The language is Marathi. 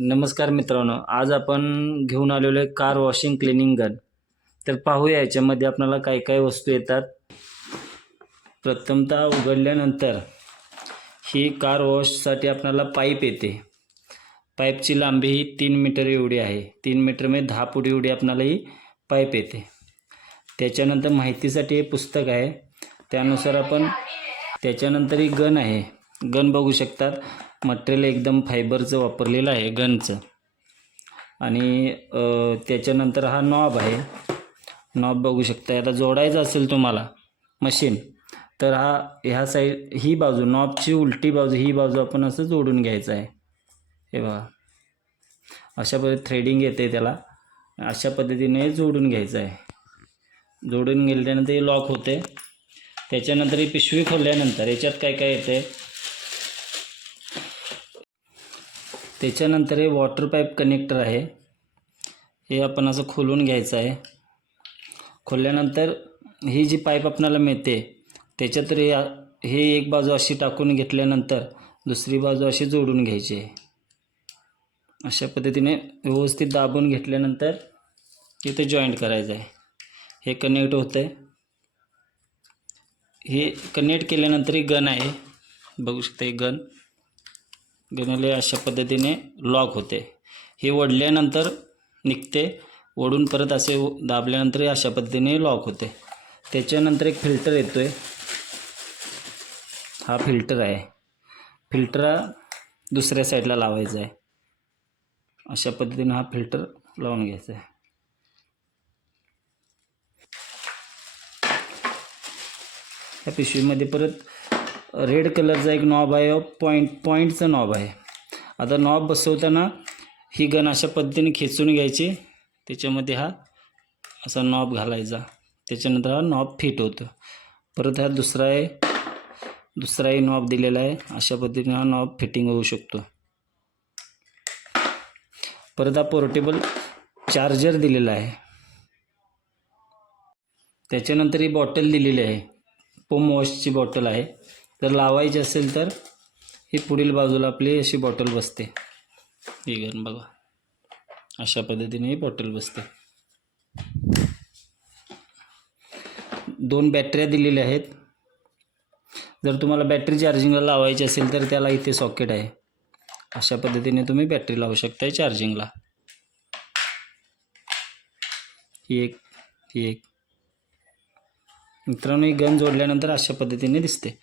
नमस्कार मित्रांनो, आज आपण घेऊन आलेलो आहे कार वॉशिंग क्लिनिंग गन. तर पाहूया याच्यामध्ये आपल्याला काय काय वस्तू येतात. प्रथमतः उघडल्यानंतर ही कार वॉशसाठी आपल्याला पाईप येते. पाईपची लांबी ही 3 मीटर एवढी आहे. 3 मीटरमध्ये 10 फूट एवढी आपल्याला ही पाईप येते. त्याच्यानंतर माहितीसाठी हे पुस्तक आहे, त्यानुसार आपण त्याच्यानंतर ही गन आहे. गन बघू शकतात, मटेरियल एकदम फायबरचं वापरलेलं आहे गनचं. आणि त्याच्यानंतर हा नॉब आहे. नॉब बघू शकता. याला जोडायचं असेल तुम्हाला मशीन तर ह्या साईड ही बाजू नॉबची उलटी बाजू ही बाजू आपण असं जोडून घ्यायचं आहे. हे बघा, अशा पद्धतीने थ्रेडिंग येते त्याला. अशा पद्धतीने जोडून घ्यायचं आहे. जोडून गेल्यानंतर हे लॉक होते. त्याच्यानंतर ही पिशवी खोलल्यानंतर याच्यात काय काय येते. त्याच्यानंतर हे वॉटर पाईप कनेक्टर आहे. हे आपण असं खोलून घ्यायचं आहे. खोलल्यानंतर ही जी पाईप आपल्याला मिळते त्याच्यात हे एक बाजू अशी टाकून घेतल्यानंतर दुसरी बाजू अशी जोडून घ्यायची आहे. अशा पद्धतीने व्यवस्थित दाबून घेतल्यानंतर इथे जॉईंट करायचं आहे. हे कनेक्ट होतं आहे. हे कनेक्ट केल्यानंतर ही गन आहे, बघू शकता. ही गनला अशा पद्धतीने लॉक होते. हे ओढल्यानंतर निघते. ओढून परत असे दाबल्यानंतर अशा पद्धतीने लॉक होते. त्याच्यानंतर एक फिल्टर येतो आहे. हा फिल्टर आहे. फिल्टर दुसऱ्या साईडला लावायचा आहे. अशा पद्धतीने हा फिल्टर लावून घ्यायचा आहे. ह्या पिशवीमध्ये परत रेड कलरचा एक नॉब आहे. पॉईंटचा नॉब आहे. आता नॉब बसवताना ही गन अशा पद्धतीने खेचून घ्यायची. त्याच्यामध्ये हा असा नॉब घालायचा. त्याच्यानंतर हा नॉब फिट होतो. परत हा दुसराही नॉब दिलेला आहे. अशा पद्धतीने हा नॉब फिटिंग होऊ शकतो. परत हा पोर्टेबल चार्जर दिलेला आहे. त्याच्यानंतर ही बॉटल दिलेली आहे. पोम वॉशची बॉटल आहे. जर लावायची असेल तर ही पुढील बाजूला आपली अशी बॉटल बसते. ही गन बघा, अशा पद्धतीने ही बॉटल बसते. 2 बॅटऱ्या दिलेल्या आहेत. जर तुम्हाला बॅटरी चार्जिंगला लावायची असेल तर त्याला इथे सॉकेट आहे. अशा पद्धतीने तुम्ही बॅटरी लावू शकता चार्जिंगला. ही एक मित्रांनो, ही गन जोडल्यानंतर अशा पद्धतीने दिसते.